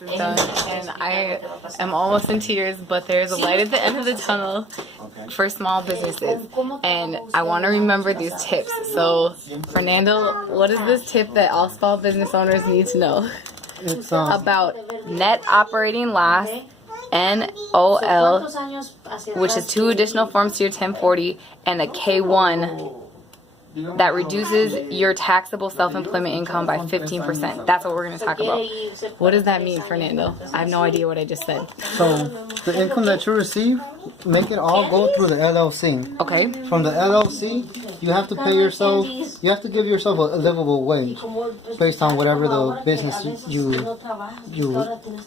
done, and I am almost in tears, but there's a light at the end of the tunnel for small businesses, and I want to remember these tips. So, Fernando, what is this tip that all small business owners need to know? It's about net operating loss, NOL, which is 2 additional forms to your 1040, and a K1 that reduces your taxable self-employment income by 15%. That's what we're going to talk about. What does that mean, Fernando? I have no idea what I just said. So the income that you receive, make it all go through the LLC. Okay. From the LLC, you have to pay yourself, you have to give yourself a livable wage based on whatever the business you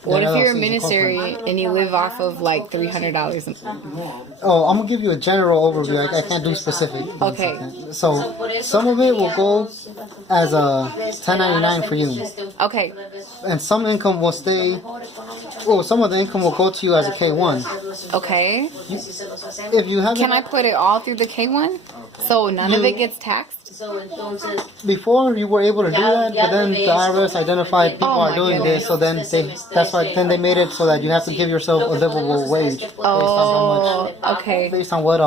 What if you're a ministry and you live off of like $300? Oh, I'm gonna give you a general overview. I can't do specific. Okay. So some of it will go as a 1099 for you. Okay. And some income will stay. Well, some of the income will go to you as a K1. Okay. If you have, can I put it all through the K1? So none of it gets taxed? Before you were able to do that, but then the IRS identified people are doing this, so then then they made it so that you have to give yourself a livable wage based on how much, based on what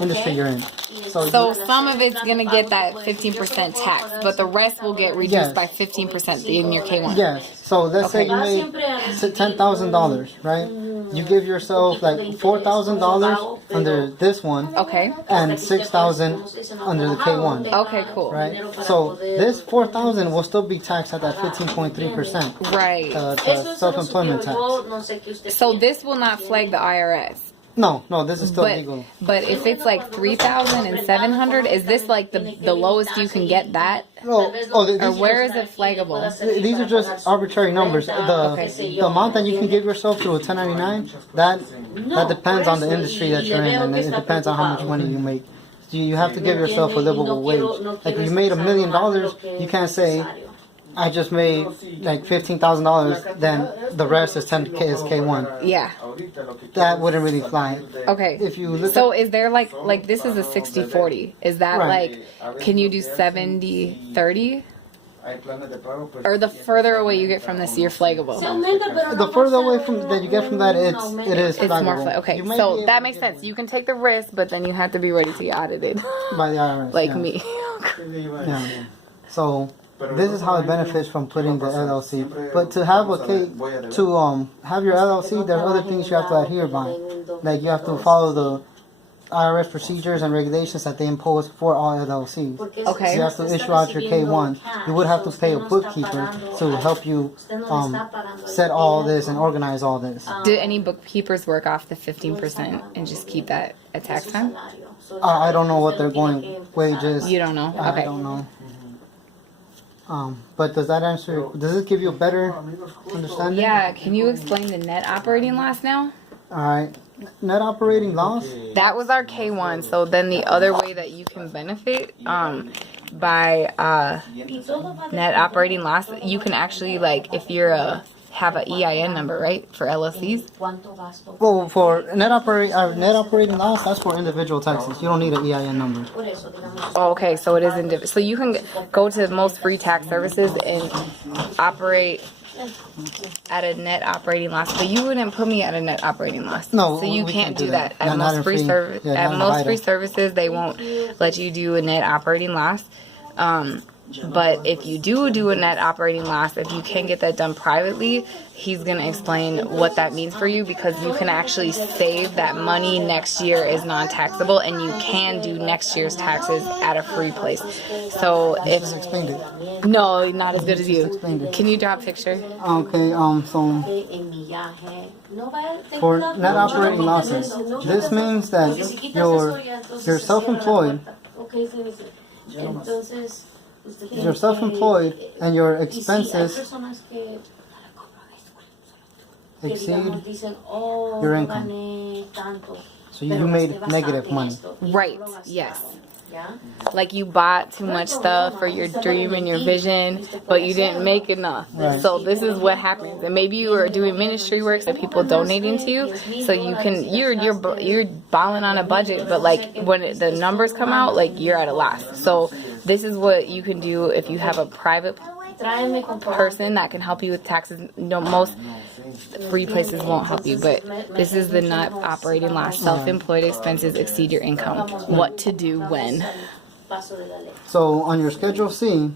industry you're in. So some of it's gonna get that 15% tax, but the rest will get reduced by 15% in your K1. Yes. So let's say you made $10,000, right? You give yourself like $4,000 under this one, and $6,000 under the K1. Okay, cool. Right. So this $4,000 will still be taxed at that 15.3%. Right. Self-employment tax. So this will not flag the IRS. No, this is still legal. But if it's like 3,700, is this like the lowest you can get that? Or where is it flaggable? These are just arbitrary numbers. The amount that you can give yourself through a 1099, that depends on the industry that you're in, and it depends on how much money you make. You have to give yourself a livable wage. Like if you made $1 million, you can't say, I just made like $15,000, then the rest is K1. Yeah. That wouldn't really fly. Okay. If you look is there like this is a 60-40. Is that like, can you do 70-30? Or the further away you get from this, you're flaggable. The further away that you get from that, it is flaggable. It's more flaggable. Okay, so that makes sense. You can take the risk, but then you have to be ready to get audited. By the IRS. Like me. Yeah. So this is how it benefits from putting the LLC. But to have have your LLC, there are other things you have to adhere by. Like you have to follow the IRS procedures and regulations that they impose for all LLCs. Okay. You have to issue out your K1. You would have to pay a bookkeeper to help you set all this and organize all this. Do any bookkeepers work off the 15% and just keep that at tax time? I don't know what their going wages. You don't know? Okay. I don't know. But does that answer? Does it give you a better understanding? Yeah. Can you explain the net operating loss now? All right. Net operating loss? That was our K1. So then the other way that you can benefit by net operating loss, you can actually, like, if you're have an EIN number, right, for LLCs? Well, for net operating loss, that's for individual taxes. You don't need an EIN number. Oh, okay, so it is individual. So you can go to most free tax services and operate at a net operating loss, but you wouldn't put me at a net operating loss. No, so you can't do that. At most most free services, they won't let you do a net operating loss. But if you do a net operating loss, if you can get that done privately, he's going to explain what that means for you, because you can actually save that money next year is non-taxable, and you can do next year's taxes at a free place. So if no, not as good as you. Can you draw a picture? Okay, so for net operating losses, this means that you're self-employed. You're self-employed and your expenses exceed your income. So you made negative money. Right, yes. Like you bought too much stuff for your dream and your vision, but you didn't make enough. Right. So this is what happens. And maybe you are doing ministry work that people donating to you, so you can you're balling on a budget, but like when the numbers come out, like you're at a loss. So this is what you can do if you have a private person that can help you with taxes. Most free places won't help you, but this is the net operating loss. Self-employed expenses exceed your income. What to do when? So on your Schedule C,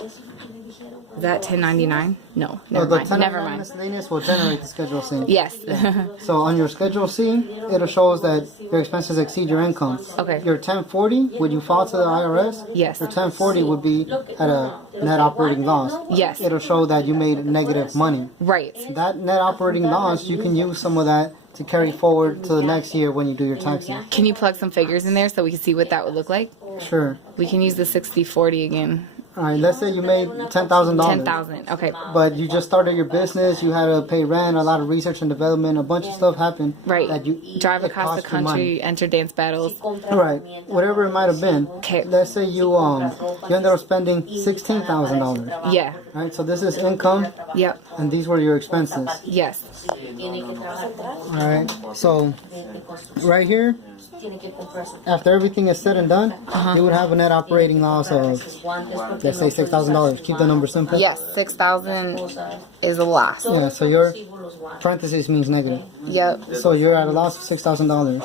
Is that 1099? No, the never mind. 1099 miscellaneous will generate the Schedule C. Yes. So on your Schedule C, it shows that your expenses exceed your income. Okay. Your 1040, would you file to the IRS? Yes. Your 1040 would be at a net operating loss. Yes. It'll show that you made negative money. Right. That net operating loss, you can use some of that to carry forward to the next year when you do your taxes. Can you plug some figures in there so we can see what that would look like? Sure. We can use the 60/40 again. All right, let's say you made $10,000. 10,000. Okay. But you just started your business, you had to pay rent, a lot of research and development, a bunch of stuff happened. Right. That you Drive it across the cost you money. country, enter dance battles. Right. Whatever it might have been. Okay. Let's say you ended up spending $16,000. Yeah. Right. So this is income, Yep. and these were your expenses. Yes. All right. So right here, after everything is said and done, you would have a net operating loss of, let's say, $6,000. Keep the number simple. Yes. 6,000 is a loss. Yeah. So your parentheses means negative. Yep. So you're at a loss of $6,000.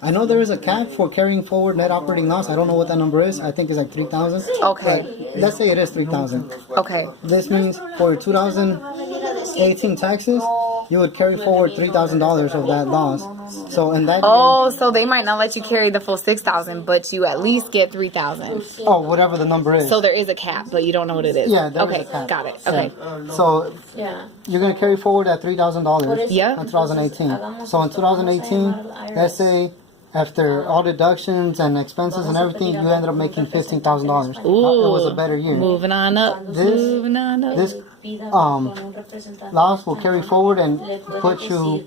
I know there is a cap for carrying forward net operating loss. I don't know what that number is. I think it's like 3,000. Okay. But let's say it is 3,000. Okay. This means for 2018 taxes, you would carry forward $3,000 of that loss. So in that Oh, so they might not let you carry the full 6,000, but you at least get 3,000. oh, whatever the number is. So there is a cap, but you don't know what it is. Yeah, there is Okay, a cap. got it. Okay. So you're gonna carry forward that $3,000 Yeah. in 2018. So in 2018, let's say after all deductions and expenses and everything, you ended up making $15,000. It was a better year. Moving on up. Moving on up. This loss will carry forward and put you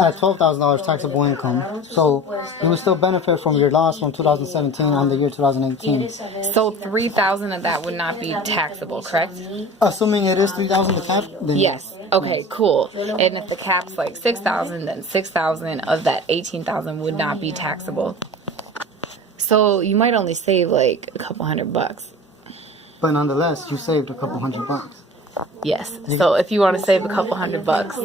at $12,000 taxable income. So you will still benefit from your loss from 2017 on the year 2018. So 3,000 of that would not be taxable, correct? Assuming it is 3,000 the cap, then Yes. Okay, cool. And if the cap's like 6,000, then 6,000 of that 18,000 would not be taxable. So you might only save like a couple $100. But nonetheless, you saved a couple $100. Yes. So if you want to save a couple $100,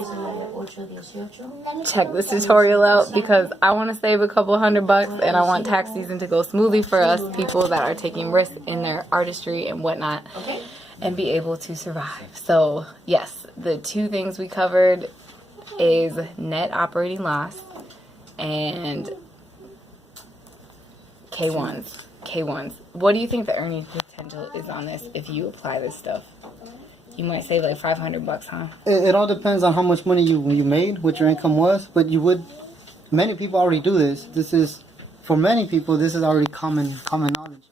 check this tutorial out because I want to save a couple $100 and I want tax season to go smoothly for us people that are taking risks in their artistry and whatnot and be able to survive. So yes, the two things we covered is net operating loss and K1s. K1s. What do you think the earning potential is on this if you apply this stuff? You might save like $500, huh? It all depends on how much money you made, what your income was. But you would, many people already do this. This is, for many people, this is already common knowledge.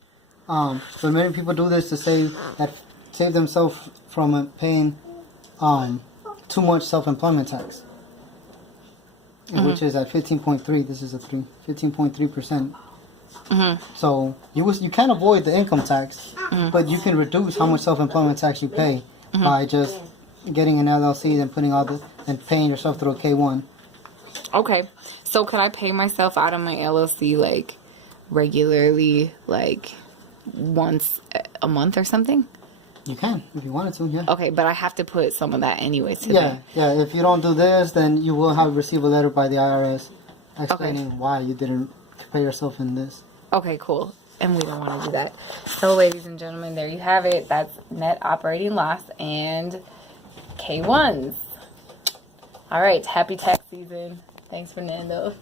But many people do this to save themselves from paying too much self-employment tax, which is at 15.3. This is 15.3%. So you can avoid the income tax, but you can reduce how much self-employment tax you pay by just getting an LLC and and paying yourself through a K1. Okay, so could I pay myself out of my LLC like regularly, like once a month or something? You can if you wanted to, yeah. Okay, but I have to put some of that anyways today. Yeah. If you don't do this, then you will receive a letter by the IRS explaining why you didn't pay yourself in this. Okay, cool. And we don't want to do that. So, ladies and gentlemen, there you have it. That's net operating loss and K1s. All right, happy tax season. Thanks, Fernando.